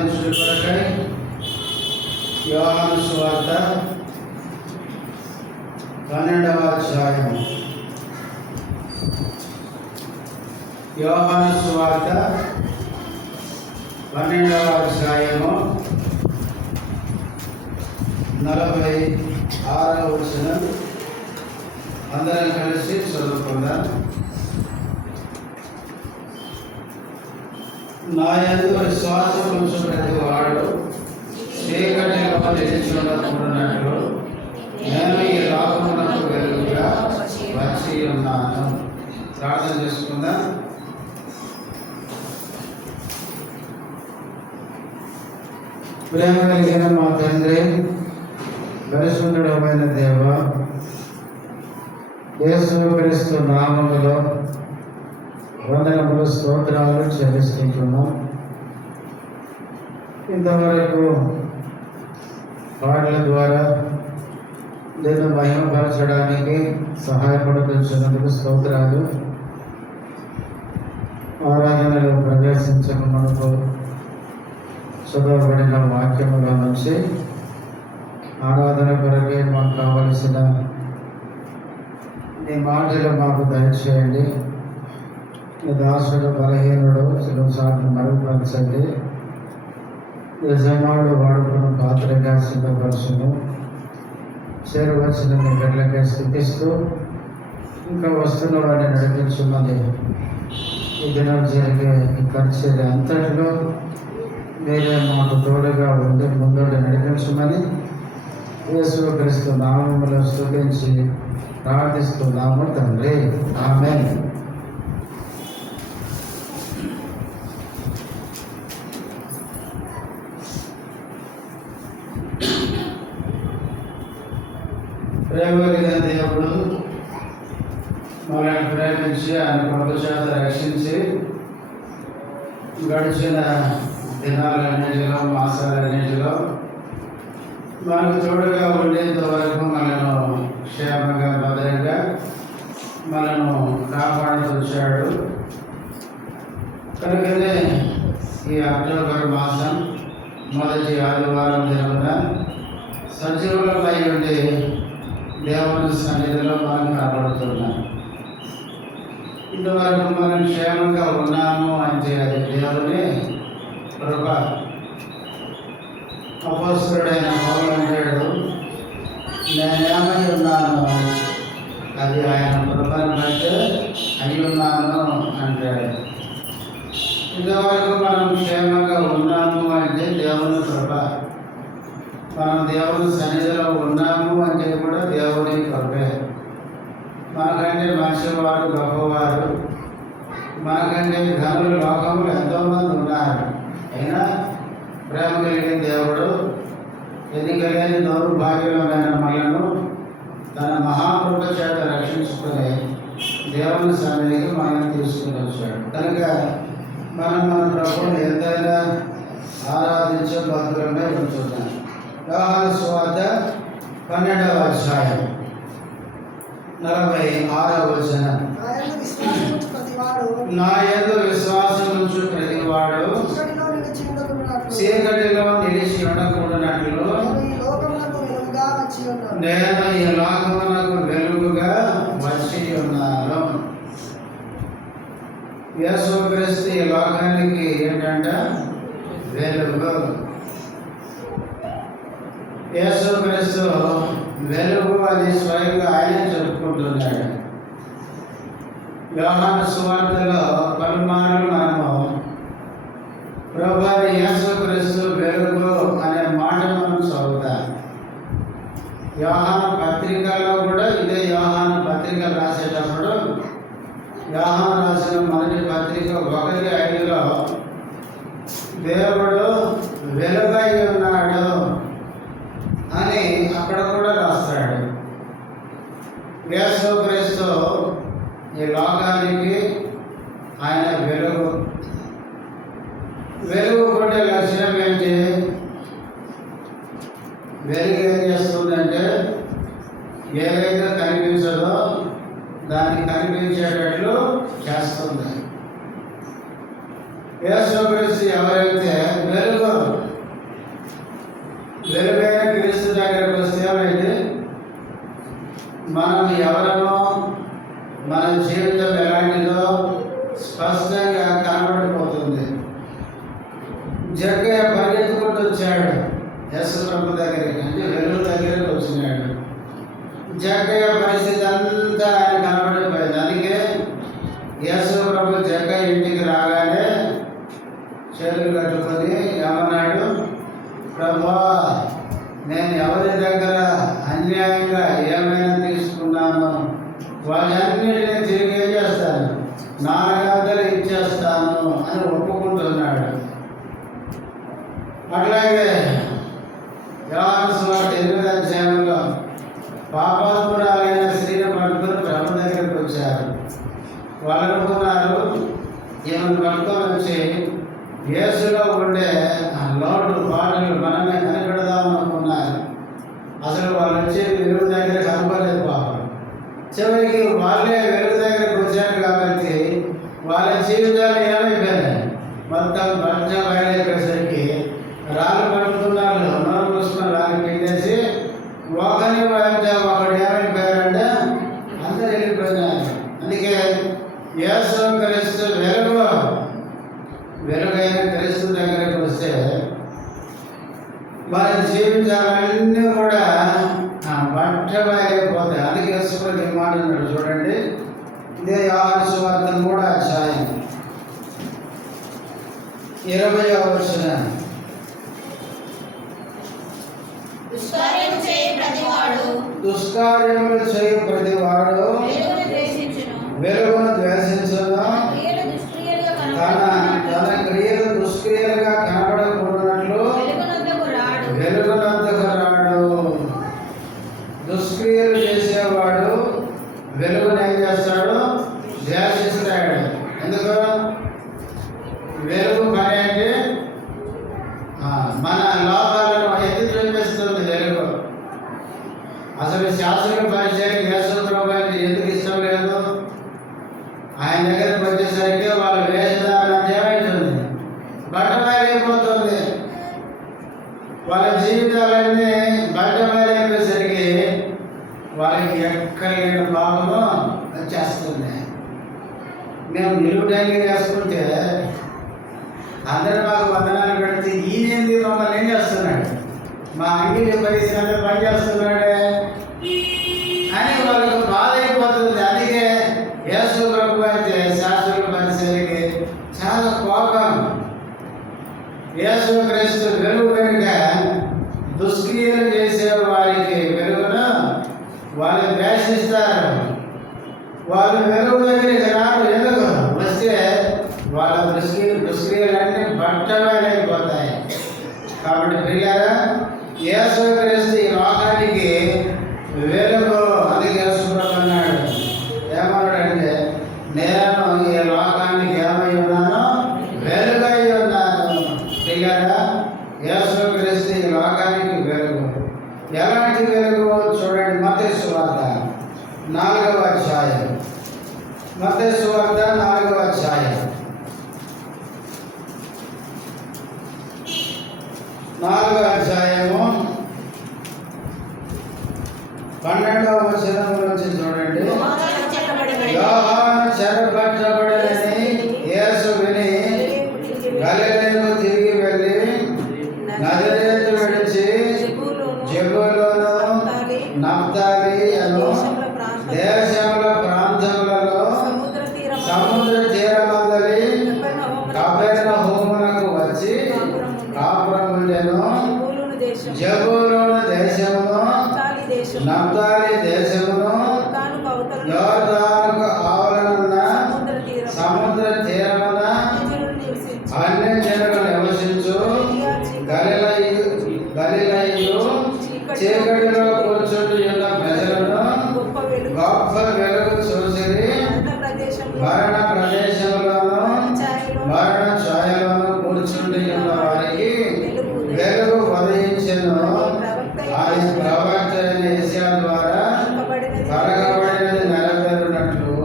ఆరాధించుట కొరకై యోహాను సువార్త 12వ అధ్యాయం. యోహాను సువార్త 12వ అధ్యాయము 46వ వచనం అందరం కలిసి చదువుకుందాం. నా యందు విశ్వాసం ఉంచు ప్రతి వాడు చీకటిలో నిలిచి ఉండకుండానట్లు నేను ఈ లోకమునకు వెలుగుగా వచ్చి ఉన్నాను. ప్రార్థన చేసుకుందాం. ప్రేమ కలిగిన మా తండ్రి, పరిశుద్ధుడమైన దేవ, యేసుక్రీస్తు నామములో వందనములు స్తోత్రాలు చెల్లిస్తున్నాం. ఇంతవరకు పాటల ద్వారా నేను మహిమపరచడానికి సహాయపడుతున్నందుకు స్తోత్రాలు. ఆరాధనలో ప్రవేశించక మనకు చదవబడిన వాక్యముల నుంచి ఆరాధన కొరకే మాకు కావలసిన నీ మాటలు మాకు దయచేయండి. ఈ దాసుడు బలహీనుడు సులుసార్లు మరుగుపరచండి. యజమానుడు వాడుకున్న పాత్రగా సిద్ధపరచును. చేరువచ్చిన మీ గట్లకే స్థితిస్తూ ఇంకా వస్తున్న వారిని నడిపించున్నది. ఈ దినం జరిగే ఈ పరిచర్య అంతటిలో మీరే మాకు తోడుగా ఉండి ముందుండి నడిపించమని యేసుక్రీస్తు నామములో స్తుతించి ప్రార్థిస్తున్నాము తండ్రి, ఆమేన్. ప్రేమ కలిగిన దేవుడు మనల్ని ప్రేమించి ఆయన కృప చేత రక్షించి గడిచిన దినాలన్నిటిలో మాసాలన్నిటిలో మనకు తోడుగా ఉండేంత వరకు మనను క్షేమంగా భద్రంగా మనను కాపాడుతూ కనుకనే ఈ అక్టోబర్ మాసం మొదటి ఆదివారం దినమున సజీవులపై ఉండి దేవుని సన్నిధిలో మనం కాపాడుతున్నాం. ఇంతవరకు మనం క్షేమంగా ఉన్నాము అంటే అది దేవుని కృప. అపోస్తలుడైన పౌలు అంటాడు, నేనేమై ఉన్నాను అది ఆయన కృపను బట్టి అయి ఉన్నాను అంటాడు. ఇంతవరకు మనం క్షేమంగా ఉన్నాము అంటే దేవుని కృప. మనం దేవుని సన్నిధిలో ఉన్నాము అంటే కూడా దేవుని కృపే. మనకంటే మంచివారు, గొప్పవారు, మనకంటే ధనులు లోకంలో ఎంతోమంది ఉన్నారు. అయినా ప్రేమ కలిగిన దేవుడు ఎన్నికలేని దౌర్భాగ్యమైన మనలను తన మహాకృప చేత రక్షించుకుని దేవుని సన్నిధికి మనం తీసుకుని వచ్చాడు. కనుక మనం మన ప్రభువుని ఎంతైనా ఆరాధించే భద్రమే ఉంచుతాం. యోహాను సువార్త 12వ అధ్యాయం 46వ వచనం. నా యందు విశ్వాసం ఉంచు ప్రతివాడు చీకటిలో నిలిచి ఉండకూడనట్లు నేను ఈ లోకమునకు వెలుగుగా వచ్చి ఉన్నాను. యేసుక్రీస్తు ఈ లోకానికి ఏంటంటే వెలుగు. యేసుక్రీస్తు వెలుగు అని స్వయంగా ఆయన చెప్పుకుంటున్నాడు. యోహాను సువార్తలో పలుమార్లు మనము ప్రభువైన యేసుక్రీస్తు వెలుగు అనే మాట మనం చదువుతాం. యోహాను పత్రికలో కూడా ఇదే యోహాను పత్రిక రాసేటప్పుడు యోహాను రాసిన మొదటి పత్రిక 1:5లో దేవుడు వెలుగై ఉన్నాడు అని అక్కడ కూడా రాస్తాడు. యేసుక్రీస్తు ఈ లోకానికి ఆయన వెలుగు. వెలుగు కొట్టే లక్షణం ఏంటి? వెలుగు ఏం చేస్తుందంటే ఏదైతే కనిపించదో దాన్ని కనిపించేటట్లు చేస్తుంది. యేసుక్రీస్తు ఎవరైతే వెలుగు జక్కయ్య పరిగెత్తుకుంటూ వచ్చాడు యేసు ప్రభు దగ్గరికి, అంటే వెలుగు దగ్గరికి వచ్చినాడు. జక్కయ్య పరిస్థితి అంతా ఆయన కనబడిపోయింది. అందుకే యేసు ప్రభు జక్కయ్య ఇంటికి రాగానే చేతులు కట్టుకొని ఏమన్నాడు, ప్రభువా, నేను ఎవరి దగ్గర అన్యాయంగా ఏమైనా తీసుకున్నానో వాళ్ళన్నిటినీ తిరిగి ఏం చేస్తాను, నాలుగందరూ ఇచ్చేస్తాను అని ఒప్పుకుంటున్నాడు. అట్లాగే యోహాను సువార్త 8వ అధ్యాయంలో పాపాత్మురాలైన స్త్రీని పట్టుకొని ప్రభు దగ్గరికి వచ్చారు. వాళ్ళు అనుకున్నారు, ఈమెను పట్టుకొని వచ్చి యేసులో ఉండే లోటు పాటలు మనమే కనిపెడదాం అనుకున్నారు. అసలు వాళ్ళు వచ్చి వెలుగు దగ్గర కనపడలేదు పాపం. చివరికి వాళ్ళే వెలుగు దగ్గరకు వచ్చారు కాబట్టి వాళ్ళ జీవితాలు ఏమైపోయినాయి, మొత్తం భర్త బయలుదేరేసరికి రాళ్ళు పట్టుకున్నారు. నోరు మూసుకొని రాళ్ళు పెట్టేసి ఒకరిని ఒకడు ఏమైపోయారంటే అందరూ వెళ్ళిపోయినారు. అందుకే యేసు క్రీస్తు వెలుగైన క్రీస్తు దగ్గరికి వస్తే వారి జీవితాలన్నీ కూడా బట్టబయలైపోతాయి. అందుకే యేసుప్రభు ఈ మాట అన్నాడు, చూడండి, ఇదే యోహాను సువార్త 3వ అధ్యాయం 20వ వచనం. దుష్కార్యములు చేయు ప్రతివాడు వెలుగును ద్వేషించును, తన క్రియలు దుష్క్రియలుగా కనబడకూడనట్లు వెలుగునందుకు రాడు. దుష్క్రియలు చేసేవాడు వెలుగును ఏం చేస్తాడు, ద్వేషిస్తాడు. ఎందుకు? వెలుగు పని అంటే మన లోపాలను ఎత్తి చూపిస్తుంది వెలుగు. అసలు శాస్త్రం పరిచయం యేసు ప్రభువుకి ఎందుకు ఇష్టం లేదు? ఆయన దగ్గరికి వచ్చేసరికి వాళ్ళు వేషధారణ ఏమవుతుంది, బట్టబయలైపోతుంది. వాళ్ళ జీవితాలన్నీ బట్టబయలైపోయేసరికి వాళ్ళకి ఎక్కడ లేని భావము వచ్చేస్తుంది. మేము నిలువుటంగి వేసుకుంటే అందరూ మాకు వందనాలు పెడితే ఈయనేంది మమ్మల్ని ఏం చేస్తున్నాడు, మా అంగిలి పరిస్థితి పని చేస్తున్నాడే అని వాళ్ళకు బాధ అయిపోతుంది. అందుకే యేసు ప్రభు అయితే శాస్త్రుల పరిచయకి చాలా కోపం. యేసు క్రీస్తు వెలుగు కనుక దుష్క్రియలు చేసే వారికి వెలుగును వాళ్ళు ద్వేషిస్తారు. వాళ్ళు వెలుగు దగ్గరికి రారు. ఎందుకు? వస్తే వాళ్ళ దుష్క్రియలన్నీ బట్టబయలైపోతాయి. కాబట్టి పిల్లరా, యేసు క్రీస్తు ఈ లోకానికి వెలుగు. అందుకే యేసు ప్రభు అన్నాడు, ఏమన్నాడంటే, నేను ఈ లోకానికి ఏమై ఉన్నాను, వెలుగై ఉన్నాను. పిల్లరా, యేసు క్రీస్తు ఈ లోకానికి వెలుగు. ఎలాంటి వెలుగు? చూడండి, మత్తయి సువార్త 4వ అధ్యాయం. మత్తయి సువార్త 4వ అధ్యాయం 4వ అధ్యాయము 12వ వచనం నుంచి చూడండి. యోహాను చెరపట్టబడని యేసు విని గలిలయకు తిరిగి వెళ్ళి నజరేతు విడిచి జెబూలూను నఫ్తాలి అను దేశముల ప్రాంతములలో సముద్ర తీరమందలి కపెర్నహూమునకు వచ్చి కాపురముండెను. జెబూలూను దేశమును నఫ్తాలి దేశమును యోర్దానుకు ఆవలనున్న సముద్ర తీరమున అన్య జనులు నివసించు గలిలయులు చీకటిలో కూర్చుండి ఉన్న ప్రజలను గొప్ప వెలుగు చూసిరి. మరణ ప్రదేశంలోను మరణ ఛాయలోను కూర్చుండి ఉన్న వారికి వెలుగు ఉదయించెను. ఆయన ప్రవక్త అయిన యెషయా ద్వారా పలకబడినది నెరవేరునట్లు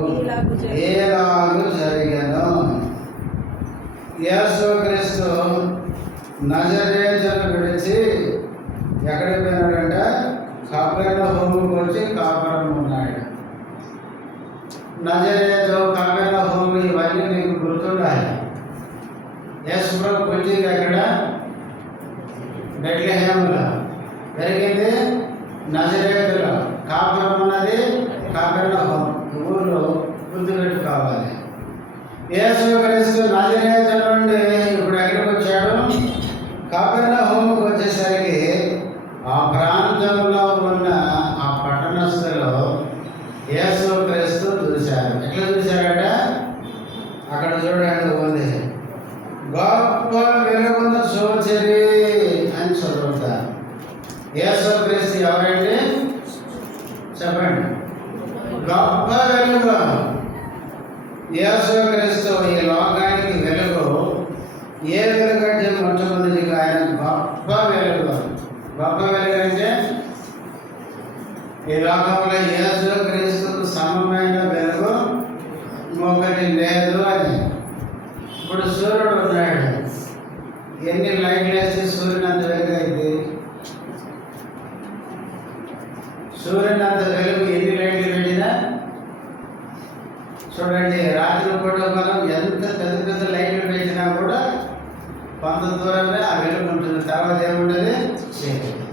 ఏలాగు జరిగెను. యేసు క్రీస్తు నజరేతును విడిచి ఎక్కడికి పోయినాడంటే కపెర్నహూముకు వచ్చి కాపురం ఉన్నాడు. నజరేతు, కపెర్నహూము ఇవన్నీ నీకు గుర్తుండాలి. యేసు ప్రభు పుట్టింది ఎక్కడ? బెత్లెహేములో, పెరిగింది నజరేతులో, కాపురం ఉన్నది కపెర్నహూము. ఊర్లో గుర్తుపెట్టుకోవాలి. యేసుక్రీస్తు నజరేతు నుండి ఇప్పుడు ఎక్కడికి వచ్చాడు? కపెర్నహూముకు వచ్చేసరికి ఆ ప్రాంతంలో ఉన్న ఆ పట్టణస్థులు యేసుక్రీస్తు చూశారు. ఎట్లా చూశారట? అక్కడ చూడండి, ఉంది గొప్ప వెలుగును చూచిరి అని చదువుతారు. యేసుక్రీస్తు ఎవరండి? చెప్పండి. గొప్ప వెలుగు. యేసుక్రీస్తు ఈ లోకానికి వెలుగు. ఏ వెలుగు అంటే మొట్టమొదటిగా ఆయన గొప్ప వెలుగు. గొప్ప వెలుగు అంటే ఈ లోకంలో యేసుక్రీస్తుకు సమమైన వెలుగు ఒకటి లేదు అని. ఇప్పుడు సూర్యుడు ఉన్నాడు, ఎన్ని లైట్లు వేస్తే సూర్యుని అంత వెలుగు అయింది? సూర్యుని అంత వెలుగు ఎన్ని లైట్లు పెట్టినా చూడండి, రాత్రి పూట మనం ఎంత పెద్ద పెద్ద లైట్లు పెట్టినా కూడా కొంత దూరమే ఆ వెలుగు ఉంటుంది, తర్వాత ఏముంటుంది? చీకటి.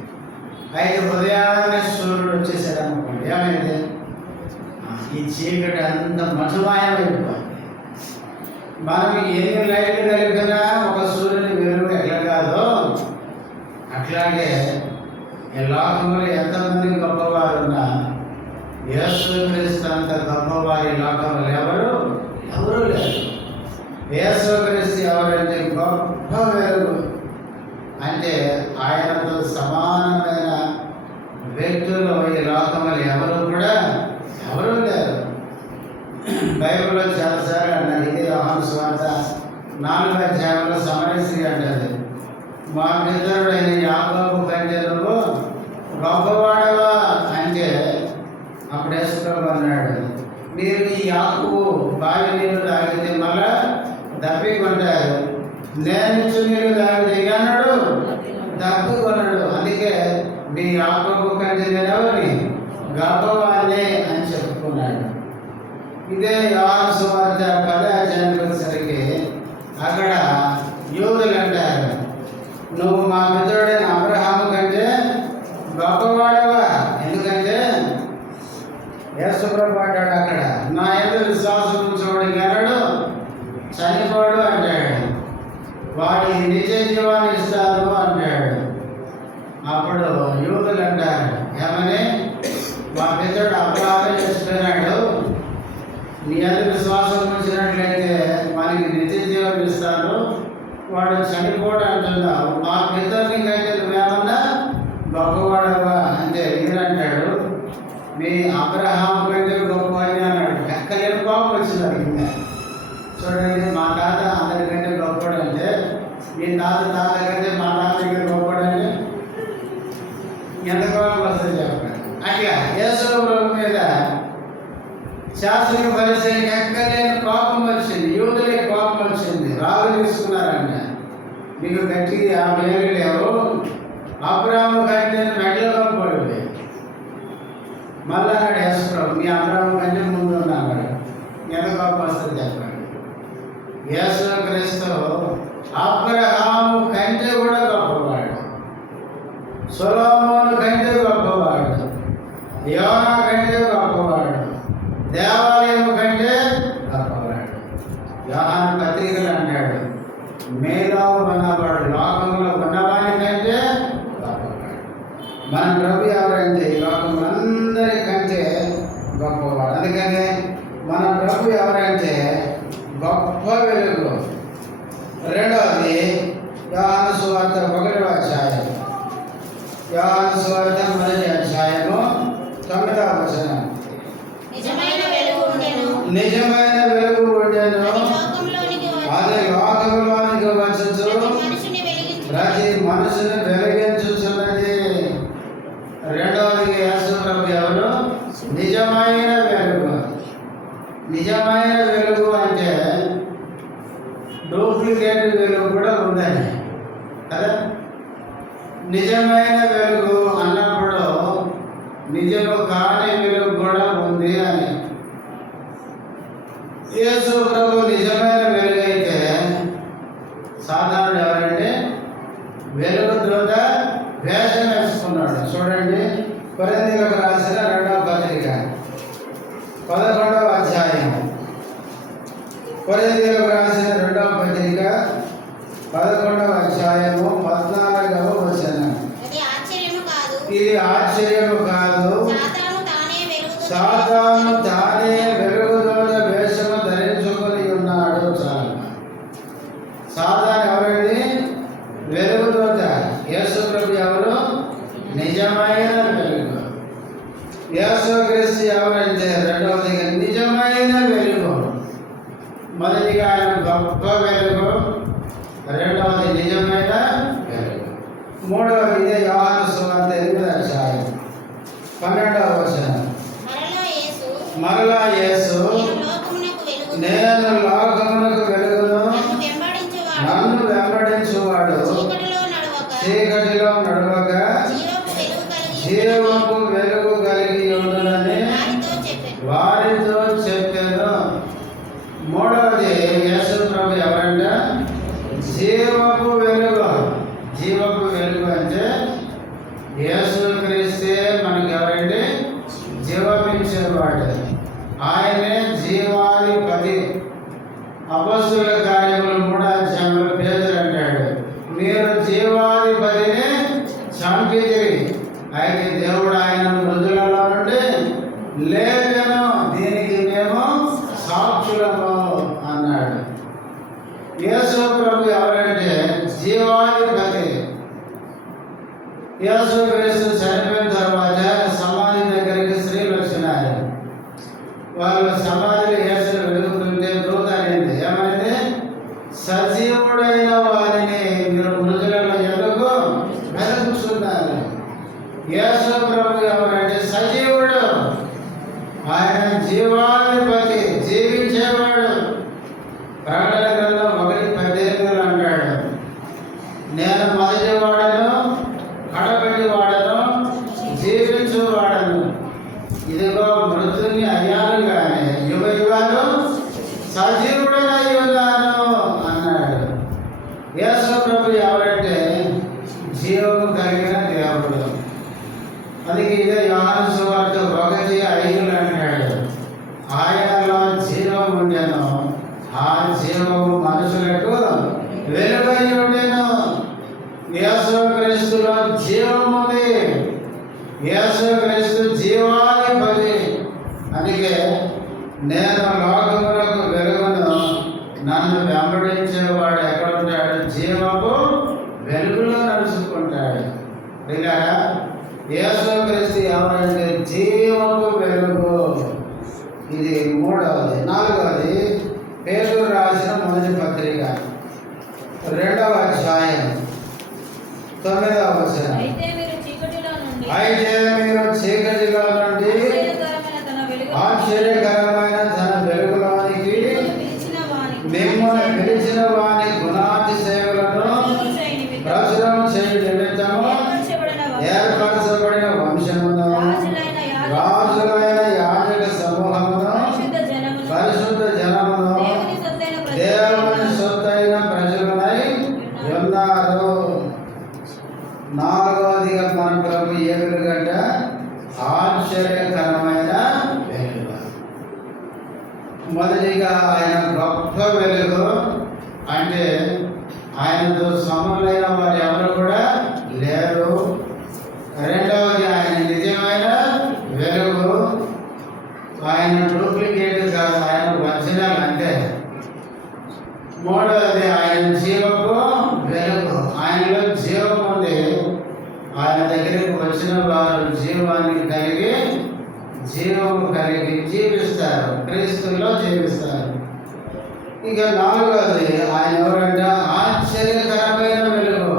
అయితే ఉదయాన్నే సూర్యుడు వచ్చేసాడు అనుకోండి, ఏమైంది? ఈ చీకటి అంత మధుమాయమైపోయింది. మనం ఎన్ని లైట్లు కలిపినా ఒక సూర్యుని వెలుగు ఎట్లా కాదో అట్లాగే ఈ లోకంలో ఎంతమంది గొప్పవారు ఉన్నా యేసుక్రీస్తు అంత గొప్పవారి లోకంలో ఎవరు లేరు. యేసుక్రీస్తు ఎవరంటే గొప్ప వెలుగు. అంటే ఆయనతో సమానమైన వ్యక్తులు ఈ లోకంలో ఎవరు లేరు. బైబిల్లో చాలాసార్లు అన్నారు. ఇదే యోహాను సువార్త 4వ అధ్యాయంలో సమరయ స్త్రీ అంటారు, మా పితరుడైన యాకోబు కంటే నువ్వు గొప్పవాడవా అంటే అప్పుడు యేసుప్రభు అన్నాడు, మీరు ఈ యాకోబు బావి నీళ్ళు తాగితే మళ్ళా దప్పికొంటారు, నేను ఇచ్చు నీళ్ళు తాగితే అన్నాడు దప్పికొన్నాడు. అందుకే మీ యాకోబు కంటే నేనెవరిని? గొప్పవాడిని అని చెప్పుకున్నాడు. ఇదే యోహాను సువార్త 10వ అధ్యాయానికి వచ్చేసరికి అక్కడ యూదులు అంటారు, నువ్వు మా మిత్రుడైన అబ్రహాము కంటే గొప్పవాడవా? ఎందుకంటే యేసుప్రభు అంటాడు అక్కడ, నా యందు విశ్వాసం ఉంచువాడు ఎవడు చనిపోడు అంటాడు, వాడి నిజ జీవాన్ని ఇస్తాను అంటాడు. అప్పుడు యూదులు అంటారు, ఏమని? మా మిత్రుడు అబ్రహామే చేస్తున్నాడు, నీ యందు విశ్వాసం ఉంచినట్లయితే మనకి నిత్య జీవం ఇస్తాను, వాడు చనిపోడు అంటున్నావు, మా పితరుని కంటే నువ్వేమన్నా గొప్పవాడవా అంటే వీరంటాడు, మీ అబ్రహాం కంటే గొప్ప అని అన్నాడు. ఎక్కలేని కోపం వచ్చింది అడిగింది. చూడండి, మా తాత అందరికంటే గొప్పడు అంటే మీ తాత కంటే మా తాత కంటే గొప్పడు అంటే ఎంత కోపం వస్తుంది చెప్పండి. అట్లా యేసు ప్రభు మీద శాస్త్రీయ పరిచయం ఎక్కలేని కోపం వచ్చింది. యూదులే కోపం వచ్చింది, రాళ్ళు తీసుకున్నారంట. మీకు గట్టి 50 ఏళ్ళు లేవు, అబ్రహాము కంటే మెడలో గొప్పవాడివి. మళ్ళా అన్నాడు యేసుప్రభు, మీ అబ్రహాము కంటే ముందు ఉన్నాడు. ఎంత కోపం వస్తుంది చెప్పండి. యేసుక్రీస్తు అబ్రహాము కంటే కూడా గొప్పవాడు, సొలొమోను కంటే గొప్పవాడు, యోనా కంటే గొప్పవాడు, దేవాలయం కంటే గొప్పవాడు. యోహాను పత్రికలు అంటాడు, మేలో ఉన్నవాడు లోకంలో ఉన్నవాడి కంటే గొప్పవాడు. మన ప్రభు ఎవరంటే ఈ లోకంలో అందరికంటే గొప్పవాడు. అందుకని మన ప్రభు ఎవరంటే గొప్ప వెలుగు. రెండవది యోహాను సువార్త 1వ అధ్యాయం. యోహాను సువార్త 1వ అధ్యాయము 9వ వచనం. నిజమైన వెలుగు ఉండెను, అది లోకంలోనికి వచ్చుచు ప్రతి మనుషుని వెలిగించుచున్నది. రెండవది యేసు ప్రభు ఎవరు? నిజమైన వెలుగు. నిజమైన వెలుగు అంటే డూప్లికేట్ వెలుగు కూడా ఉందని కదా. నిజమైన వెలుగు అన్నప్పుడు నిజము కాని వెలుగు కూడా ఉంది అని. యేసు ప్రభు నిజమైన వెలుగు అయితే సాధారణ ఎవరంటే వెలుగు దూత కొరింథీయులకు రాసిన 2వ పత్రిక 11వ అధ్యాయము 14వ వచనం. ఇది ఆశ్చర్యము కాదు, సాతాను తానే వెలుగుదోత వేషము ధరించుకొని ఉన్నాడు. చాలా సాతాను ఎవరండి? వెలుగుదోత. యేసు ప్రభు ఎవరు? నిజమైన వెలుగు. యేసుక్రీస్తు ఎవరంటే రెండవదిగా నిజమైన వెలుగు. మొదటిగా ఆయన గొప్ప వెలుగు, రెండవది నిజమైన వెలుగు. మూడవది ఇదే యోహాను సువార్త 8వ అధ్యాయం 12వ వచనం. మరలా యేసు నేను లోకమునకు వెలుగును, నన్ను వెంబడించువాడు చీకటిలో నడవక జీవపు వెలుగు కలిగి ఉండునని వారితో చెప్పాను. మూడవది యేసు ప్రభు ఎవరంటే జీవపు వెలుగు. జీవపు వెలుగు అంటే యేసుక్రీస్తే మనకి ఎవరంటే జీవమించేవాడు. ఆయనే జీవాధిపతి. అపొస్తలుల కార్యములు 3వ అధ్యాయంలో పేతురు అంటాడు, మీరు జీవాధిపతిని చంపితిరి, అయితే దేవుడు ఆయన మృతులలో నుండి లేఖను, దీనికి మేము సాక్షులము అన్నాడు. యేసు ప్రభు ఎవరంటే జీవాధిపతి. యేసుక్రీస్తు చనిపోయిన తర్వాత సమాధి దగ్గరికి స్త్రీలు వచ్చినారు. వాళ్ళు సమాధిలో యేసును వెలుగుతుంటే దూత అనేది ఏమైంది? సజీవుడైన వారిని మీరు మృతులలో ఎందుకు వెలుగుతున్నారు? యేసు ప్రభు ఎవరంటే సజీవుడు. ఆయన జీవాధిపతి, జీవించేవాడు. ప్రకటన గ్రంథం 1:18 అంటాడు, నేను మొదటి వాడను, కడపటి వాడను, జీవించువాడను. ఇదిగో మృతుని అయ్యాను కానీ యుగ యుగాలు సజీవుడనై ఉన్నాను అన్నాడు. యేసు ప్రభు ఎవరంటే జీవము కలిగిన దేవుడు. అది ఇదే యోహాను సువార్త 1:5 అంటాడు, ఆయనలో జీవం ఉండెను, ఆ జీవము మనుషులకు వెలుగై ఉండెను. యేసుక్రీస్తులో జీవం ఉంది. యేసుక్రీస్తు జీవాధిపతి. అందుకే నేను లోకమునకు వెలుగును, నన్ను వెంబడించేవాడు ఎక్కడ ఉంటాడు? జీవపు వెలుగులో నడుచుకుంటాడు. ఇలా యేసుక్రీస్తు ఎవరంటే జీవపు వెలుగు. ఇది మూడవది. నాలుగవది పేతురు రాసిన మొదటి పత్రిక 2వ అధ్యాయం 9వ వచనం. అయితే మీరు చీకటిలో నుండి ఆశ్చర్యకరమైన తన వెలుగులోనికి మిమ్మల్ని పిలిచిన వాని గుణాతిశయములను ప్రచురం చేయు నిమిత్తము ఏర్పరచబడిన వంశమును, రాజులైన యాజక సమూహమును, పరిశుద్ధ జనమును, దేవుని సొత్తైన ప్రజలనై ఉన్నారు. నాలుగవదిగా మన ప్రభు ఏ వెలుగంట? ఆశ్చర్యకరమైన వెలుగు. మొదటిగా ఆయన గొప్ప వెలుగు, అంటే ఆయనతో సమలైన వారు ఎవరు కూడా లేరు. రెండవది ఆయన నిజమైన వెలుగు. ఆయన డూప్లికేట్ కాదు, ఆయన ఒరిజినల్ అంటే. మూడవది ఆయన జీవపు వెలుగు. ఆయనలో జీవం ఉంది. ఆయన దగ్గరికి వచ్చిన వారు జీవాన్ని కలిగి, జీవము కలిగి జీవిస్తారు, క్రీస్తులో జీవిస్తారు. ఇక నాలుగవది ఆయన ఎవరంటే ఆశ్చర్యకరమైన వెలుగు.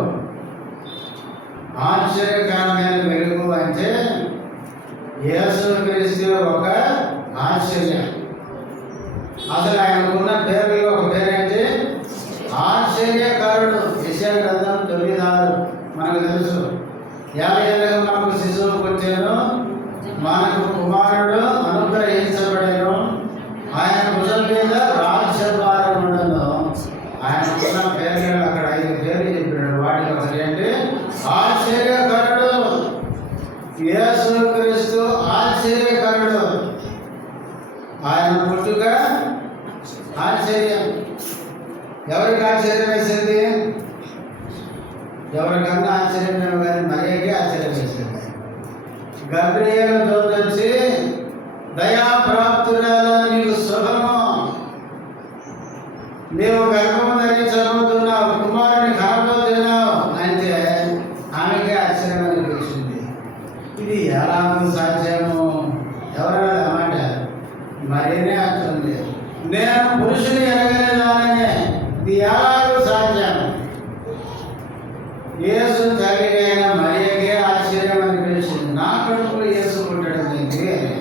ఆశ్చర్యకరమైన వెలుగు అంటే యేసుక్రీస్తు ఒక ఆశ్చర్యం. అసలు ఆయనకున్న పేర్లలో ఒక పేరేంటి? ఆశ్చర్యకారుడు. యెషయా గ్రంథం 9:6 మనకు తెలుసు. 50 ఏళ్ళగా మనకు శిశువు పుట్టాను, మనకు కుమారుడు అనుగ్రహించబడేను, ఆయన భుజం మీద రాజ్యభారం ఉండను. ఆయనకున్న పేర్లు అక్కడ 5 పేర్లు చెప్పాడు. వాటిలో ఒకటి ఏంటి? ఆశ్చర్యకరుడు. యేసుక్రీస్తు ఆశ్చర్యకరుడు. ఆయన పుట్టుక ఆశ్చర్యం. ఎవరికన్నా ఆశ్చర్యమేమో కానీ మరియకే ఆశ్చర్యం వేసింది. గబ్రియేలు దూత వచ్చి, దయాప్రాప్తురాలా నీకు శుభము, నీవు గర్భము ధరించబోతున్నావు, కుమారుని కాబోతున్నావు అంటే ఆమెకే ఆశ్చర్యం అనిపించింది. ఇది ఎలా సాధ్యము? ఎవరన్నా అన్నమాట మరీనే అంటుంది, నేను పురుషుని ఎరగలేదాననే ఇది ఎలాగూ సాధ్యం? యేసు తల్లి అయిన మరియకే ఆశ్చర్యం అనిపించింది. నా కడుపులో యేసు పుట్టడం ఏంటి అని.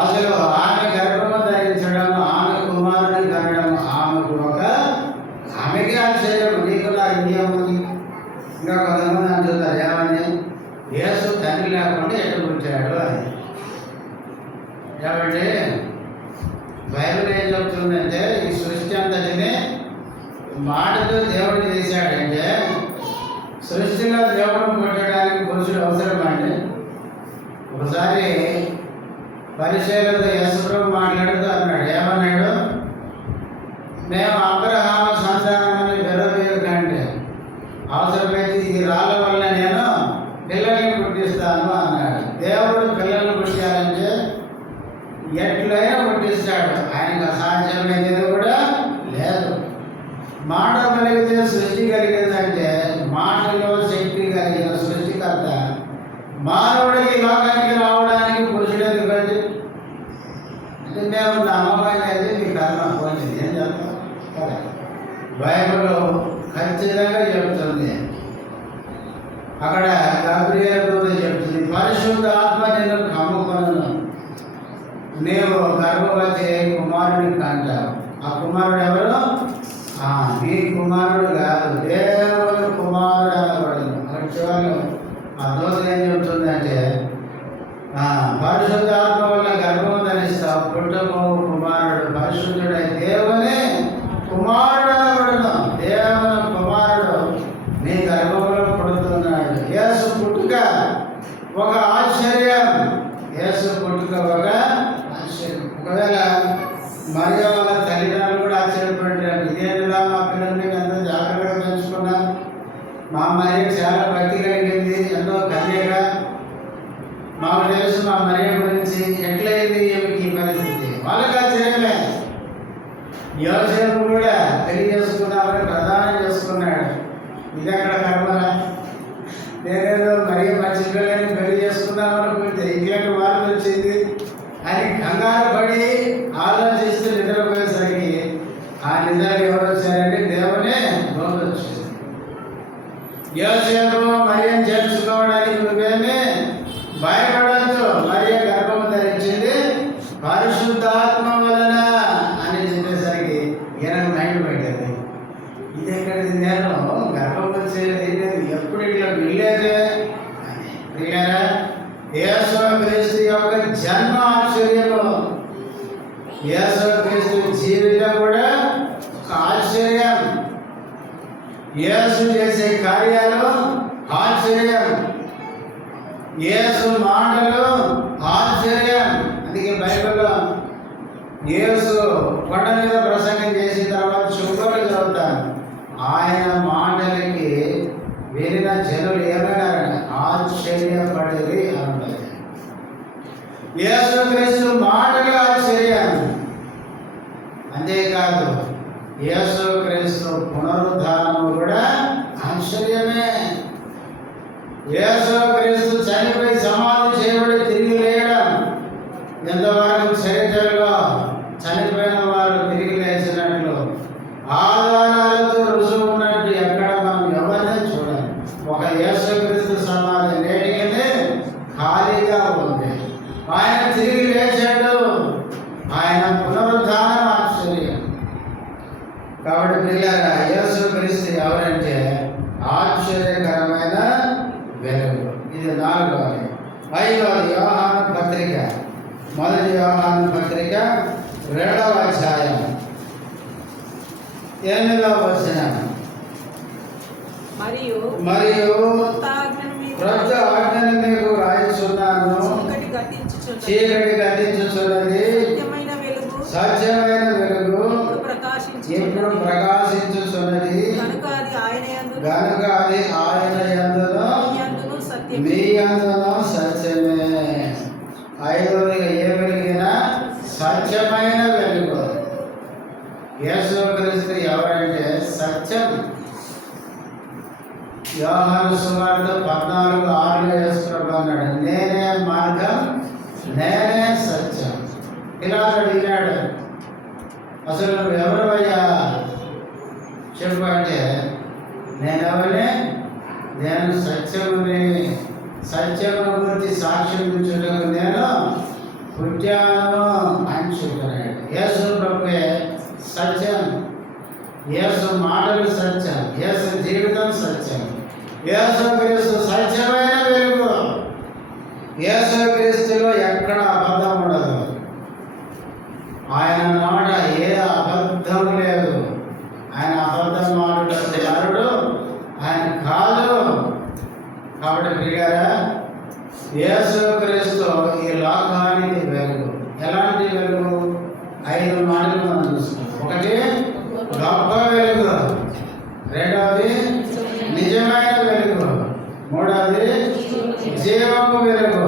అసలు ఆమె గర్భము ధరించడం, ఆమె కుమారుని కనడం ఆమెకే ఆశ్చర్యం. నీకు నా ఇంకేముంది? ఇంకా కొంతమంది అంటున్నారు ఏమని, యేసు తండ్రి లేకుండా ఎక్కడ పుట్టాడు అని. కాబట్టి బైబిల్ ఏం చెప్తుందంటే, ఈ సృష్టి అంతటిని మాటతో దేవుడు చేశాడంటే, సృష్టిలో దేవుడు పుట్టడానికి పురుషుడు అవసరమండి. ఒకసారి పరిచయాలతో యేసుప్రభు మాట్లాడుతూ అన్నాడు, ఏమన్నాడు? మేము అబ్రహాము సంతానమని విరవీయకండి, అవసరమైతే ఈ రాళ్ళ వల్ల నేను పిల్లల్ని పుట్టిస్తాను అన్నాడు. దేవుడు పిల్లల్ని పుట్టాలంటే ఎట్లయినా పుట్టిస్తాడు, ఆయనకు అసాధ్యమైనది కూడా లేదు. మాట కలిగితే సృష్టి కలిగిందంటే మాటలో శక్తి కలిగిన సృష్టికర్త మానవుడికి లోకానికి రావడానికి పురుషుడు ఎందుకండి అంటే మేము నమ్మకమైనది మీ కర్మ పోయింది ఏం చెప్తాం కదా. బైబిల్ ఖచ్చితంగా చెప్తుంది. అక్కడ గబ్రియేలు దూత చెప్తుంది, పరిశుద్ధ ఆత్మ నిన్ను కమ్ముకొనును, నీవు గర్భవతి కుమారుడిని కంటావు. ఆ కుమారుడు ఎవరు? నీ కుమారుడు కాదు, దేవుని కుమారుడు అనబడను. అక్కడ చివరిలో ఆ దూత ఏం చెప్తుందంటే, పరిశుద్ధాత్మ వల్ల గర్భం ధరిస్తావు, పుట్టబో కుమారుడు పరిశుద్ధుడై దేవుని కుమారుడు అనబడను. దేవుని కుమారుడు నీ గర్భంలో పుడుతున్నాడు. యేసు పుట్టుక ఒక ఆశ్చర్యం. యేసు పుట్టుక ఒక ఆశ్చర్యం. ఒకవేళ మరియ వాళ్ళ తల్లిదండ్రులు కూడా ఆశ్చర్యపడ్డారు, ఇదేంటిదా మా పిల్లల్ని ఎంతో జాగ్రత్తగా పెంచుకున్నాం, మా మరియ చాలా భక్తి కలిగింది, ఎంతో కన్యగా, మాకు తెలుసు మా మరియ గురించి, ఎట్లయింది ఈ పరిస్థితి? వాళ్ళకి ఆశ్చర్యమే. యోసేపు కూడా పెళ్లి చేసుకున్నామని ప్రధానం చేసుకున్నాడు. ఇది అక్కడ కర్మరా? నేనేదో మరియ మంచి పిల్లని పెళ్లి చేసుకున్నామనుకుంటే ఇంకేంటి వార్త వచ్చింది అని కంగారు పడి ఆలోచిస్తూ నిద్రపోయేసరికి ఆ నిద్రకి ఎవరు వచ్చారంటే దేవునే దూత వచ్చింది. యోసేపు మరియను చేర్చుకోవడానికి నువ్వేమి భయపడద్దు, మరియ గర్భము ధరించింది పరిశుద్ధాత్మ వలన అని చెప్పేసరికి ఈయనకు మైండ్ పెట్టేది, ఇది ఎక్కడిది, నేను గర్భం వచ్చేది నేను ఎప్పుడు ఇట్లా వెళ్ళేదే అని. యేసుక్రీస్తు యొక్క జన్మ ఆశ్చర్యము, యేసుక్రీస్తు జీవితం కూడా ఒక ఆశ్చర్యం. యేసు చేసే కార్యాలు ఆశ్చర్యం, యేసు మాటలు ఆశ్చర్యం. అందుకే బైబిల్లో యేసు కొండ మీద ప్రసంగం చేసిన తర్వాత శుభ్రం చదువుతాను, ఆయన మాటలకి వినిన జనులు ఏమైనారంటే ఆశ్చర్యపడేది అన్నది. యేసుక్రీస్తు మాటలు ఆశ్చర్యం. అంతేకాదు యేసుక్రీస్తు పునరుద్ధానము కూడా ఆశ్చర్యమే. యేసుక్రీస్తు చనిపోయి సమాధి చేయబడి తిరిగి లేయడం, ఎంతవరకు చరిత్రలో చనిపోయిన వారు తిరిగి లేచినట్లు ఆధారాలతో రుజువు ఉన్నట్టు ఎక్కడ మనం ఎవరిని చూడాలి. ఒక యేసుక్రీస్తు సమాధి నేటికి ఖాళీగా ఉంది. ఆయన తిరిగి లేచాడు, ఆయన పునరుద్ధానం ఆశ్చర్యం. కాబట్టి పిల్లరా, యేసుక్రీస్తు ఎవరంటే ఆశ్చర్యకరమైన వెలుగు. ఇది 4వది. 5వది యోహాను పత్రిక, 1 యోహాను పత్రిక 2వ అధ్యాయం 8వ వచనం. మరియు క్రొత్త ఆజ్ఞను మీకు రాయిస్తున్నాను, చీకటి గతించుచున్నది, సత్యమైన వెలుగు ఇప్పుడు ప్రకాశించుచున్నది, కనుక అది ఆయన యందు గనుక అది ఆయన యందును మీ యందును సత్యమే. ఐదవదిగా ఏ వెలిగినా సత్యమైన వెలుగు. యేసుక్రీస్తు ఎవరంటే సత్యం. యోహాను సువార్త 14:6 యేసుప్రభు అన్నాడు, నేనే మార్గం, నేనే సత్యం. ఇలా అడిగినాడు, అసలు నువ్వు ఎవరయ్యా చెప్పు అంటే, నేనెవరిని? నేను సత్యముని, సత్యమును గురించి సాక్ష్యం ఇచ్చుటకు నేను పుట్టాను అని చెప్పాడు. యేసు ప్రభువే సత్యం. యేసు మాటలు సత్యం, యేసు జీవితం సత్యం. యేసుక్రీస్తు సత్యమైన వెలుగు. యేసుక్రీస్తులో ఎక్కడ అబద్ధం ఉండదు. ఆయన మాట ఏ అబద్ధం లేదు. ఆయన అబద్ధం మాట్లాడే నరుడు ఆయన కాదు. కాబట్టి ప్రియులారా, యేసుక్రీస్తు ఈ లోకానికి వెలుగు. ఎలాంటి వెలుగు? 5 మాటలు మనం చూస్తాం. ఒకటి గొప్ప వెలుగు, రెండవది నిజమైన వెలుగు, మూడవది జీవపు వెలుగు,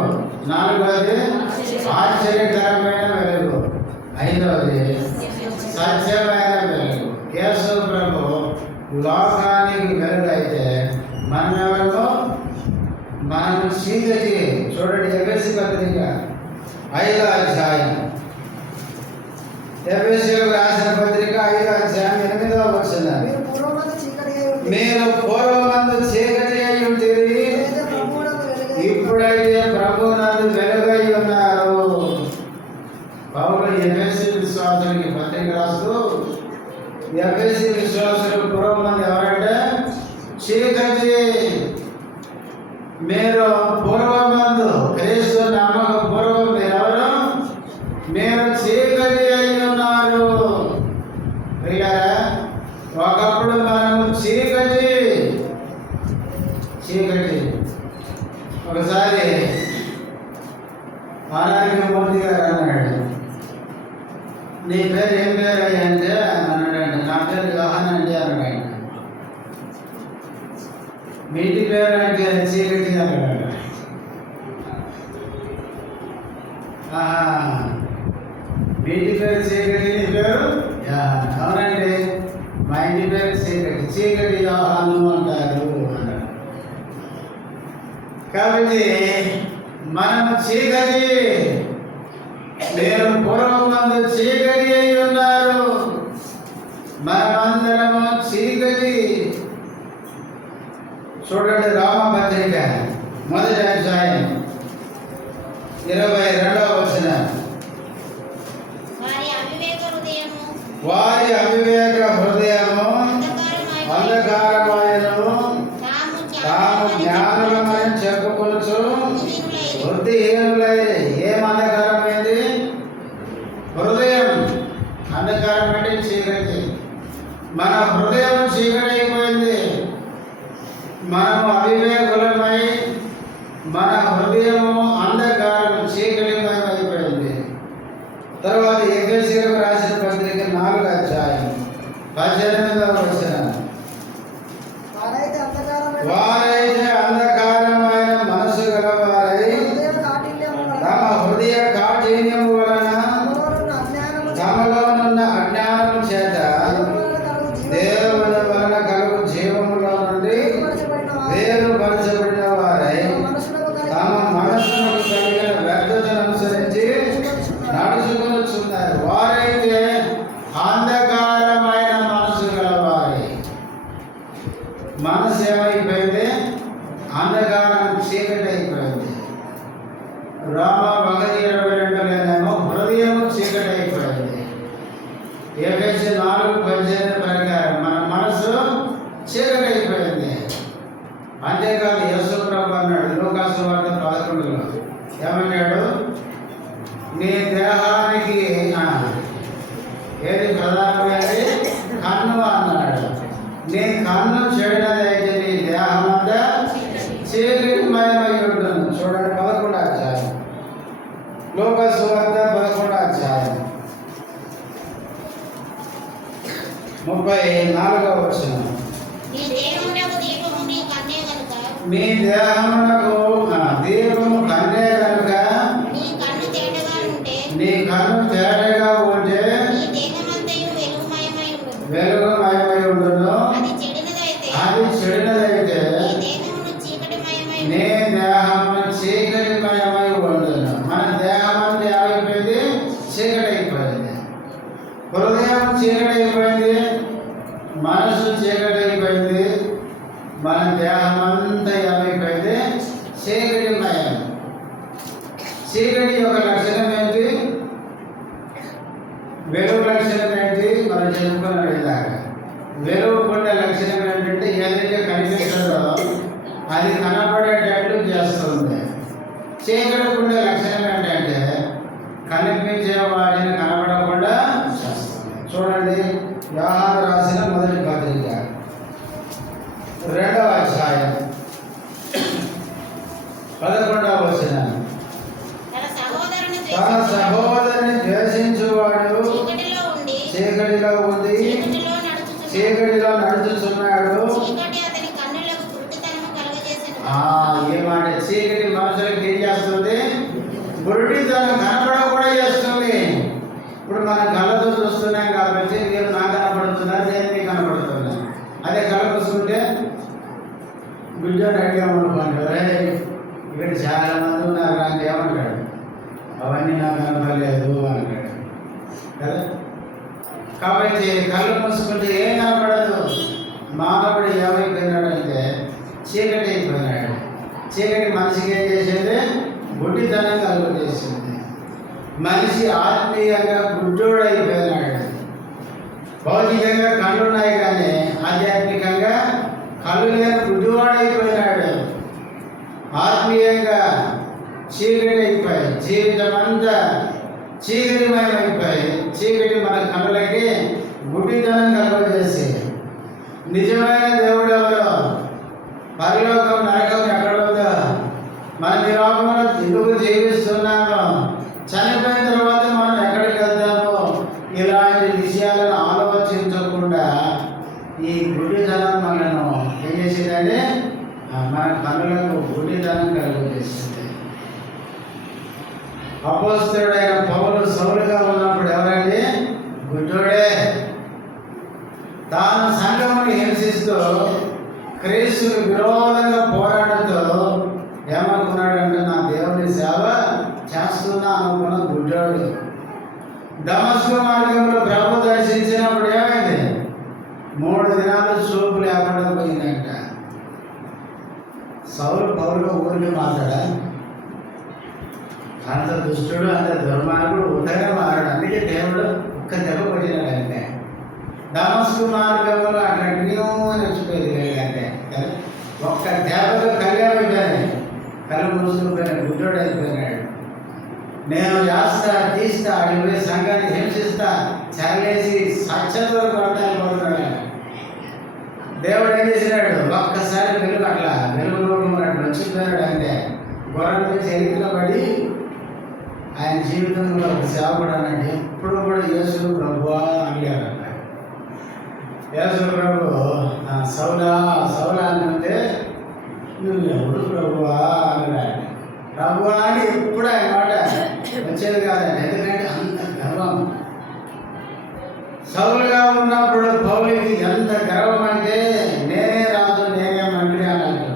నాలుగవది ఆశ్చర్యకరమైన వెలుగు, ఐదవది సత్యమైన వెలుగు. యేసు ప్రభు లోకానికి వెలుగు అయితే మనం ఎవరో? మనం చీకటి. చూడండి, ఎఫెసీ పత్రిక 5వ అధ్యాయం, ఎఫెసీయులకు రాసిన పత్రిక 5వ అధ్యాయం 8వ వచనం, మీరు పూర్వమందు చీకటి అయి ఉంటిరి, ఇప్పుడైతే ప్రభువునందు వెలుగై ఉన్నారు. పౌలు ఎఫెసీ విశ్వాసులకి పత్రిక రాస్తూ, ఎఫెసీ విశ్వాసులు పూర్వమందు ఎవరంటే చీకటి. మీరు పూర్వమందు క్రీస్తు నమ్మక పూర్వం మీరెవరు? మీరు చీకటి అయి ఉన్నారు. ప్రియులారా, ఒకప్పుడు మనము చీకటి. ఒకసారి ఆనానికి మూర్తి గారు అన్నాడు, నీ పేరు ఏం పేరు అయ్యి అంటే అన్నాడండి. నా పేరు యోహాన్ అండి అన్నాడు. మీ ఇంటి పేరు అంటే చీకటి అన్నాడు. మీ ఇంటి పేరు చీకటి, నీ పేరు యోహాన్. అవునండి, మా ఇంటి పేరు చీకటి, చీకటి యోహాను అంటారు అన్నాడు. కాబట్టి మనము చీకటి, మీరు పూర్వమందు చీకటి అయి ఉన్నారు. మనమందరము చీకటి. చూడండి, రామపత్రిక 1వ అధ్యాయం 22వ వచనం, వారి అవివేక హృదయము అంధకారమాయను, తాము జ్ఞానులమని చెప్పుకొనుచు బుద్ధిహీనులై. ఏం అంధకారమైంది? హృదయం. అంధకారమైన చీకటి. మన హృదయం చీకటి అయిపోయింది. మనము అవివేకులమై మన హృదయము అంధకారం చీకటిమయం అయిపోయింది. తర్వాత ఎఫెసీయులకు రాసిన పత్రిక 4వ అధ్యాయం 18వ వచనం, వారైతే అంధకారమైన మనసు గలవారై తమ హృదయ కాఠిన్యము వలన తమలోనున్న అజ్ఞానము చేత దేవుని వలన కలుగు జీవములో నుండి వేరుపరచబడిన వారై తమ మనసును కలిగిన వ్యర్థతను అనుసరించి నడుచుకొనుచున్నారు. వారైతే అంధకారమైన మనసు గలవారై. మనసు ఏమైపోయింది? అంధకారం చీకటి అయిపోయింది. రోమ 1:22 హృదయం చీకటి అయిపోయింది. ఎఫెసీ 4:18 ప్రకారం మన మనసు చీకటి అయిపోయింది. అంతేకాదు, యేసు ప్రభు అన్నాడు లూకాసు సువార్త 11లో, ఏమన్నాడు? నీ దేహానికి ఏది ప్రధానమైనది? కన్ను అన్నాడు. నీ కన్ను చెడినదైతే నీ దేహం అంతా చీకటిమయమై ఉంటుంది. చూడండి, 11వ అధ్యాయం, లూకాసు సువార్త 11వ అధ్యాయం 34వ వచనం, మీ దేహమునకు దీపము కన్నే కనుక నీ కన్ను తేటగా ఉంటే నీ కన్ను తేటగా ఉంటే నీ దేహమంతయు వెలుగుమయమై ఉండును. వెలుగుమయమై ఉండును. అది చెడినదైతే అది చెడినదైతే నీ దేహమును చీకటిమయమై నీ ఉండును. దేహము చీకటిమయమై ఉండును. మన దేహం అంతా ఏమైపోయింది? చీకటైపోయింది. హృదయం చీకటైపోయింది, మనసు చీకటైపోయింది, మన దేహం అంతా ఏమైపోయింది? చీకటిమయం. చీకటి యొక్క లక్షణం ఏంటి? వెలుగు లక్షణం ఏంటి? మనం చెప్పుకున్నాం ఇలాగ. వెలుగుకునే లక్షణం ఏంటంటే ఏదైతే కనిపించదో అది కనపడేటట్లు చేస్తుంది. చీకటికుండే లక్షణం ఏంటంటే కనిపించే వాటిని కనపడకుండా చేస్తుంది. చూడండి, యోహాను రాసిన మొదటి పత్రిక 2వ అధ్యాయం 11వ వచనం. తన సహోదరుని తన సహోదరుని ద్వేషించువాడు చీకటిలో ఉండి చీకటిలో ఉంది, చీకటిలో నడుచుచున్నాడు. చీకటి అతని కన్నులకు గురుడితనము కలుగజేసెను. ఏమంటే చీకటి మనుషులకు ఏం చేస్తుంది? గురుడితనం కనపడకుండా చేస్తుంది. ఇప్పుడు మనం కళ్ళతో చూస్తున్నాం కాబట్టి మీరు నాకు కనపడుతున్నారు, నేను మీకు కనపడుతున్నా. అదే కళ కూర్చుంటే గుడ్డని అడిగామనుకోండి, ఇక్కడ చాలా మంది ఉన్నారు అంటే ఏమంటాడు? అవన్నీ నాకు కనపడలేదు అంటాడు కదా. కాబట్టి కళ్ళు మూసుకుంటే ఏం కనపడదు. మానవుడు ఏమైపోయినాడంటే చీకటి అయిపోయినాడు. చీకటి మనిషికి ఏం చేసేది? గుడ్డితనం కలుగజేసింది. మనిషి ఆత్మీయంగా గుడ్డోడు అయిపోయినాడు. భౌతికంగా కళ్ళు ఉన్నాయి కానీ ఆధ్యాత్మికంగా కళ్ళు లేని గుడ్డివాడు అయిపోయినాడు. ఆత్మీయంగా చీకటి అయిపోయి జీవితం అంతా చీకటిమయమైపోయి చీకటి మన కళ్ళకి గుడ్డితనం కలుగజేసి నిజమైన దేవుడు ఎవరో, పరలోకం నరకం ఎక్కడ ఉందో, మన ఈ లోకంలో ఎందుకు జీవిస్తున్నామో, చనిపోయిన తర్వాత మనం ఎక్కడికి వెళ్తామో, ఇలాంటి విషయాలను ఆలోచించకుండా ఈ గుడ్డితనం మనను ఏం చేసిందంటే మన కన్నులకు గుడ్డితనం కలుగజేసింది. అపోస్తలుడైన పౌలు సౌలుగా ఉన్నప్పుడు ఎవరండి? గుడ్డోడే. తాను సంఘమును హింసిస్తూ క్రీస్తుకు విరోధంగా పోరాడుతూ ఏమనుకున్నాడంటే నా దేవుని సేవ చేస్తున్నా అనుకున్న గుడ్డోడు. దమస్కు మార్గంలో ప్రభు దర్శించినప్పుడు ఏమైంది? 3 దినాలు చూపు లేకుండా పోయిందంట. సౌలు పౌరులో ఊరికి మాట్లాడా? అంత దుష్టుడు, అంత దుర్మార్గుడు ఉత్తగా మారాడు. అందుకే దేవుడు ఒక్క దెబ్బ కొట్టినాడు అంటే. దమస్కు మార్గంలో అక్కడ అని వచ్చిపోయింది అంటే ఒక్క దెబ్బతో కళ్యాణమైపోయాయి. కళ్ళు మూసుకుపోయినాడు, గుడ్డోడు అయిపోయినాడు. నేను చేస్తా, తీస్తా, అడిగిపోయి సంఘాన్ని హింసిస్తా, చల్లేసి సత్యంతో కొడతాను. దేవుడు ఏం చేసినాడు? ఒక్కసారి వెలుగు అట్లా వెలుగు రూపంలో అట్లా వచ్చిపోయినాడు. అంటే గొర్రెల చరిత్ర పడి ఆయన జీవితంలో ఒక సేవకుడు అన్నాడు. ఎప్పుడు కూడా యేసు ప్రభువా అడిగాడు. యేసు ప్రభు సౌలా సౌలా అంటే నువ్వు ఎవడు ప్రభువా అన్నాడు. ప్రభువా అని ఎప్పుడు ఆయన మాట వచ్చేది కాదండి. ఎందుకంటే అంత గర్వం. సౌలుగా ఉన్నప్పుడు పౌలుకి ఎంత గర్వం అంటే నేనే రాజు, నేనే మంత్రి అన్నాడు.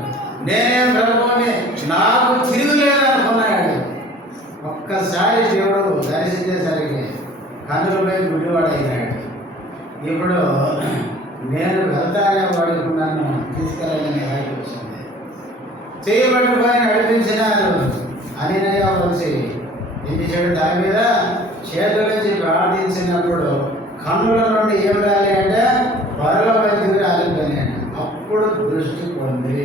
నేనే ప్రభువుని, నాకు తిరుగులేదనుకున్నాడు. ఒక్కసారి దేవుడు దర్శించేసరికి కన్నులపై గుడ్డివాడైనాడు. ఇప్పుడు నేను వెళ్తానే వాడికి నన్ను తీసుకెళ్ళాలని వాడికి వచ్చింది. చేయబడిపోయి నడిపించినారు అని వచ్చి ఇంటి చెడు దాని మీద చేతుల నుంచి ప్రార్థించినప్పుడు కన్నుల నుండి ఏం రాలి అంటే వరల వైద్యుడు రాలిపోయినాడు. అప్పుడు దృష్టి పొంది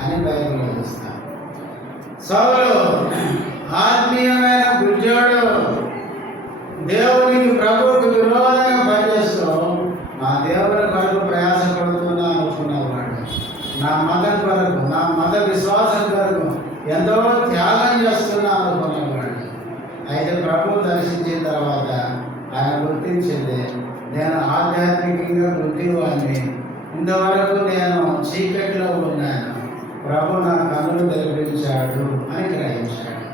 అని బైబిల్లో చూస్తాం. సౌలు ఆత్మీయమైన గుడ్జోడు, దేవునికి ప్రభువుకి విరోధంగా పనిచేస్తూ నా దేవుని కొరకు ప్రయాసపడుతున్నా అనుకున్నవాడు. నా మతం కొరకు, నా మత విశ్వాసం కొరకు ఎంతో త్యాగం చేస్తున్నా అనుకున్నవాడు. అయితే ప్రభువు దర్శించిన తర్వాత ఆయన గుర్తించింది, నేను ఆధ్యాత్మికంగా గుడ్డివాడిని, ఇంతవరకు నేను చీకటిలో ఉన్నాను, ప్రభు నా కన్నులు తెరిపించాడు అని గ్రహించాడు.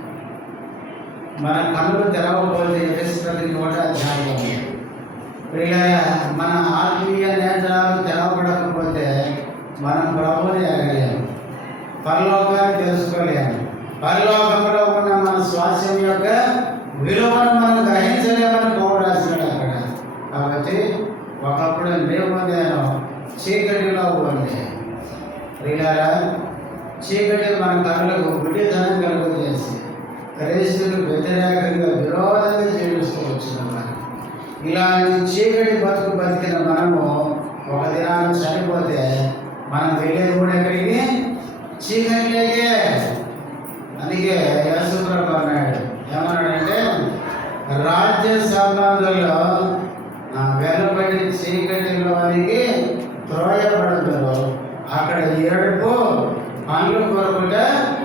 మన కన్నులు తెరవకపోతే ప్రతి నోట అధ్యాయం ప్రియులారా, మన ఆత్మీయ నేత్రాలు తెరవబడకపోతే మనం ప్రభువుని ఎరగలేము, పరలోకాన్ని తెలుసుకోలేము, పరలోకంలో ఉన్న మన స్వాస్యం యొక్క విలువను మనం గ్రహించలేమని పౌలు రాశాడు అక్కడ. కాబట్టి ఒకప్పుడు నేను చీకటిలో ఉంది. ప్రియులారా, చీకటి మన కళ్ళకు గుడ్డితనం కలుగు చేసి క్రైస్తులకు వ్యతిరేకంగా విరోధంగా జీవిస్తూ వచ్చినాం. ఇలాంటి చీకటి బతికిన మనము ఒక దినాన్ని చనిపోతే మనం వెళ్ళేది కూడా ఎక్కడికి? చీకటిలోకే. అందుకే యేసు ప్రభు అన్నాడు, ఏమన్నాడంటే, రాజ్య సంబంధంలో వెలుబడి చీకటిలోనికి త్రోయబడతారు, అక్కడ ఏడుపు పండ్లు కొరకుట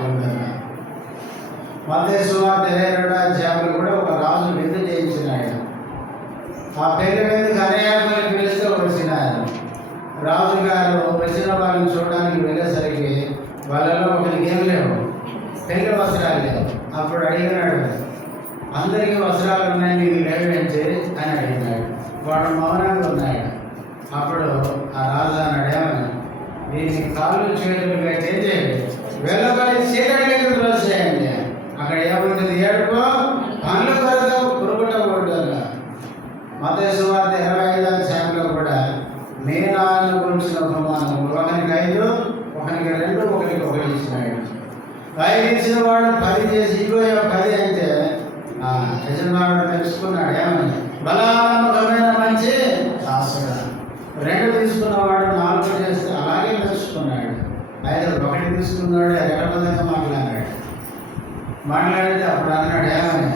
ఉండదు. మత్తయి సువార్త 22వ అధ్యాయంలో కూడా ఒక రాజు విందు చేయించినాడు. ఆ పెళ్లి మీదకి అనేకలు పిలిస్తే వచ్చినారు. రాజుగారు వచ్చిన వాళ్ళని చూడడానికి వెళ్ళేసరికి వాళ్ళలో ఒకరికి ఏం లేవు, పెళ్లి వస్త్రాలు లేవు. అప్పుడు అడిగినాడు, అందరికీ వస్త్రాలు ఉన్నాయి, నీకు లేవేంటి అని అడిగినాడు. వాడు మౌనంగా ఉన్నాడు. అప్పుడు ఆ రాజు అన్నాడు, ఏమన్నా దీనికి కాళ్ళు చేతులు కట్టేది వెళ్ళబడి చీకటికి చేయండి, అక్కడ ఏముంటుంది? ఏడుపు పండ్లు కొరత పురుగుట ఉండదు. మత్తయి సువార్త 25వ అధ్యాయంలో కూడా మీనాలను గురించిన ఉపమానం, ఒకరికి 5, ఒకరికి 2, ఒకరికి 1 ఇచ్చినాడు. 5 ఇచ్చిన వాడు 10 చేసి ఇగో 10 అంటే యజమానుడు తెలుసుకున్నాడు, ఏమని? బలనమ్మకమైన మంచి దాసుడా. 2 తీసుకున్నవాడు 4 చేస్తే అలాగే తెలుసుకున్నాడు. 5 1 తీసుకున్నాడు, ఎగరబద్ధంగా మాట్లాడితే అప్పుడు అన్నాడు, ఏమని?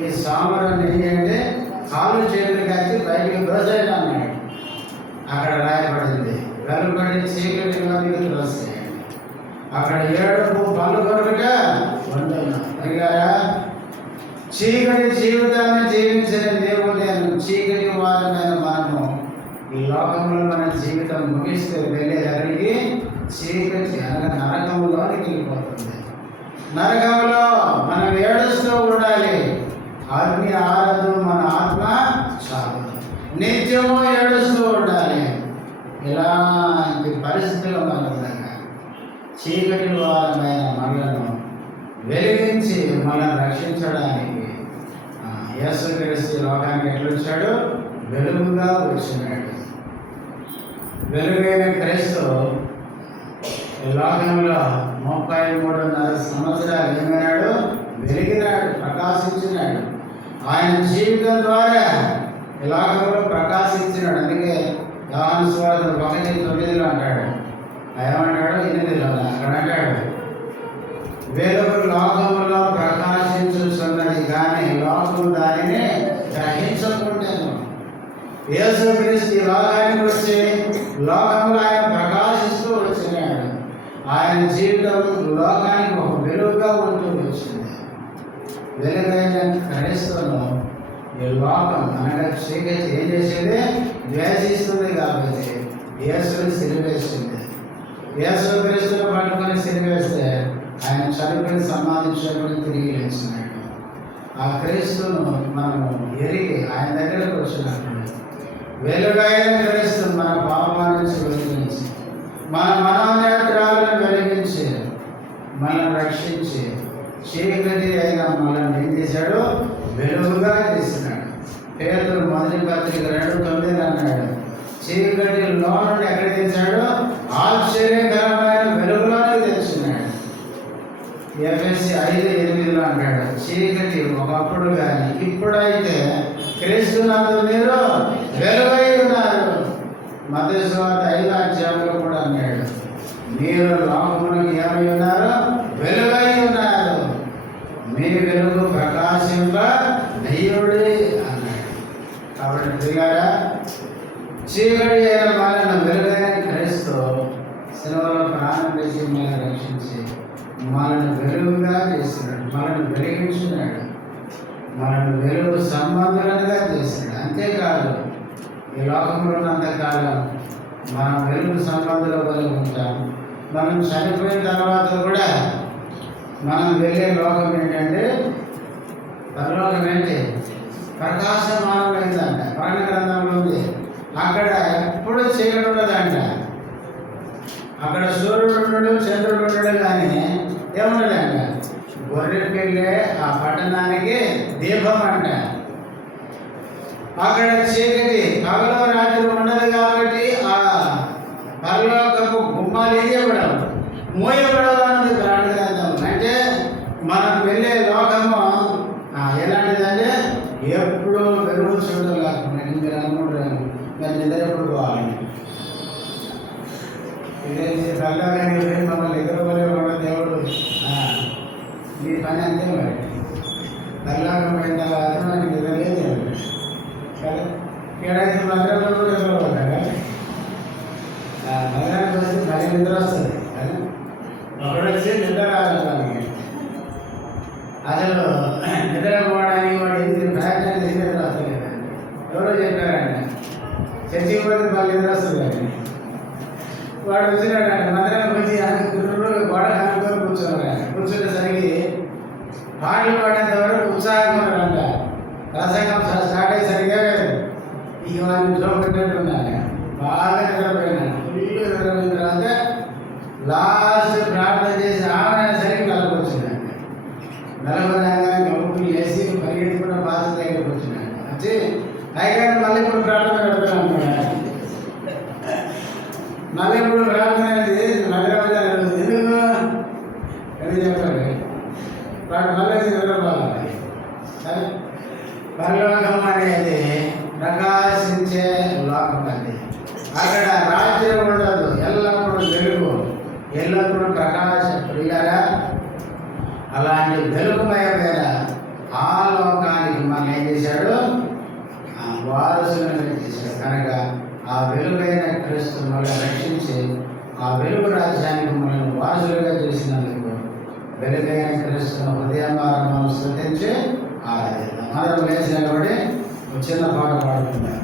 ఈ సామరాన్ని ఏంటంటే కాళ్ళు చేతులు కలిసి బయటికి దోసేయండి అన్నాడు. అక్కడ రాయబడింది, వెలుబడి చీకటిలోనికి దోసేయండి, అక్కడ ఏడుపు పళ్ళు కొరకుట ఉండదు. అడిగారా, చీకటి జీవితాన్ని జీవించిన దేవుడు నేను, చీకటి వారినైనా మనము ఈ లోకంలో మన జీవితం ముగిస్తే వెళ్ళే దగ్గరికి చీకటి అనగా నరకంలోనికి వెళ్ళిపోతుంది. నరకంలో మనం ఏడుస్తూ ఉండాలి. అగ్ని ఆరదు, మన ఆత్మ చాలదు, నిత్యము ఏడుస్తూ ఉండాలి. ఇలాంటి పరిస్థితుల్లో మన చీకటి వారమైన మనలను వెలిగించి మనల్ని రక్షించడానికి యేసుక్రీస్తు లోకానికి ఎట్లా వచ్చాడు? వెలుగుగా వచ్చినాడు. వెలుగైన క్రీస్తు లోకంలో 33.5 సంవత్సరాలు ఏమైనాడు? వెలిగినాడు, ప్రకాశించినాడు. ఆయన జీవితం ద్వారా ఈ లోకంలో ప్రకాశించినాడు. అందుకే యోహాను సువార్త 1:9 అంటాడు, ఏమంటాడు? 8లో అక్కడ అంటాడు, వెలుగు లోకములో ప్రకాశించుతున్నది కానీ లోకము దానిని గ్రహించకుండాను. యేసుక్రీస్తు ఈ లోకానికి వచ్చి లోకంలో ఆయన ప్రకాశిస్తూ వచ్చినాడు. ఆయన జీవితం లోకానికి ఒక వెలుగుగా ఉంటూ వచ్చింది. వెలుగైన క్రైస్తవును ఈ లోకం అనగా చీకటి ఏం చేసేది? ద్వేషిస్తుంది. కాబట్టి యేసుని సిలివేసింది. యేసుక్రీస్తును పట్టుకొని సిలివేస్తే ఆయన చనిపోయి సమాధించబడి తిరిగి లేచినాడు. ఆ క్రీస్తును మనము ఎరిగి ఆయన దగ్గరకు వచ్చినప్పుడు వెలుగైన క్రీస్తు మన పాపాన్ని వెలిగించి, మన మనోనేత్రాలను వెలిగించి, మనల్ని రక్షించి, చీకటి అయిన మనల్ని ఏం చేశాడు? వెలుగుగా చేసినాడు. పేతురు 1 పత్రిక 2:9 అన్నాడు, చీకటిలో నుండి ఎక్కడ తీశాడు? ఆశ్చర్యకరమైన వెలుగులోకి తెచ్చినాడు. ఎఫెసీ 5:8 అంటాడు, చీకటి ఒకప్పుడు కానీ ఇప్పుడైతే క్రీస్తునందు మీరు వెలుగై ఉన్నారు. మత్తయి సువార్త 5వ అధ్యాయంలో కూడా అన్నాడు, మీరు లోకమునకు ఏమై ఉన్నారు? వెలుగై ఉన్నారు, మీ వెలుగు ప్రకాశింప నెయ్యుడి అన్నాడు. కాబట్టి ప్రియులారా, చీకటి అయిన మనల్ని వెలుగైన క్రీస్తు సిలువలో ప్రాణం పెట్టి మనల్ని రక్షించి మనల్ని వెలుగుగా చేసినాడు, మనల్ని వెలిగించినాడు, మనల్ని వెలుగు సంబంధులుగా చేసినాడు. అంతేకాదు, ఈ లోకంలో ఉన్నంతకాలం మనం వెలుగు సంబంధుల వల్ల ఉంటాం. మనం చనిపోయిన తర్వాత కూడా మనం వెళ్ళే లోకం ఏంటంటే పరలోకం ఏంటి ప్రకాశమానమైందంట. ప్రాణ గ్రంథంలో ఉంది. అక్కడ ఎప్పుడు చీకటి ఉండదంట. అక్కడ సూర్యుడు ఉండడు, చంద్రుడు ఉండడు, కానీ ఏముండదంట. గొర్రెకి వెళ్ళే ఆ పట్టణానికి దీపం అంట. అక్కడ చీకటి పగలో రాత్రి ఉండదు కాబట్టి ఆ పరలోకపు గుమ్మాలు వేయబడవు, మూయబడవు అన్నది ప్రాణ గ్రంథం. అంటే మనం వెళ్ళే లోకము ఎలాంటిదంటే ఎప్పుడు వెలుగు చూడలేక మీరు అనుకుంటారు నేను నిద్ర ఎప్పుడు పోవాలని. ఇదే కళ్ళగానే మమ్మల్ని ఎదురుకోలే కూడా దేవుడు మీ పని అంతే. మరి కళ్ళాగం పోయిన తర్వాత మనకి నిద్ర లేదు సరే. ఏడైతే మందిరంలో కూడా నిద్రపోతారా? మందిరానికి వచ్చి మళ్ళీ నిద్ర వస్తుంది. ఒకడు వచ్చి నిద్ర రాదు మనకి. అసలు నిద్రపోవడానికి వాడు ఎందుకు ప్రయత్నం చేసి నిద్ర వస్తలేదు. ఎవరో చెప్పారంట చర్చికి పోతే మళ్ళీ నిద్ర వస్తుంది. వాడు వచ్చినాడంట మందిరానికి వచ్చి గోడ అనుకొని కూర్చున్నాడు. కూర్చునేసరికి పాటలు పాడేంత వరకు ఉత్సాహంగా ఉన్నాడంట. ప్రసంగం స్టార్ట్ అయ్యేసరిగా ఇక వాడిని జో పెట్టినట్టున్నాను. బాగా నిద్రపోయినాను. ఫుల్ నిద్రపోయిన తర్వాత లాస్ట్ ప్రార్థన చేసి ఆమెసరికి నలుగు వచ్చిందంట. నలుగు రాగానే గౌపులు వేసి పరిగెత్తుకున్న బాధ దగ్గరికి వచ్చినాడు. వచ్చి అయ్యగారు మళ్ళీ ఇప్పుడు ప్రార్థన పెడతాను. మళ్ళీ ఇప్పుడు ప్రార్థన నగరం ఎందుకు చెప్పండి. వాడు మళ్ళీ నిద్రపోవాలి. సరే, పరలోకం అనేది ప్రకాశించే లోకం. అది అక్కడ రాత్రి ఉండదు, ఎల్లప్పుడూ వెలుగు, ఎల్లప్పుడూ ప్రకాశం. ప్రియులారా, అలాంటి వెలుగుమయమైన ఆ లోకానికి మనం ఏం చేశాడు? వారసులను చేశాడు. కనుక ఆ వెలుగైన క్రీస్తు మనల్ని రక్షించి ఆ వెలుగు రాజ్యానికి మనల్ని వారసులుగా చేసినందుకు వెలుగైన క్రీస్తును హృదయమార్గం స్తుతించి ఆరాధిద్దాం. అందరం లేచి నిలబడి ఒక చిన్న పాట పాడుకుందాం.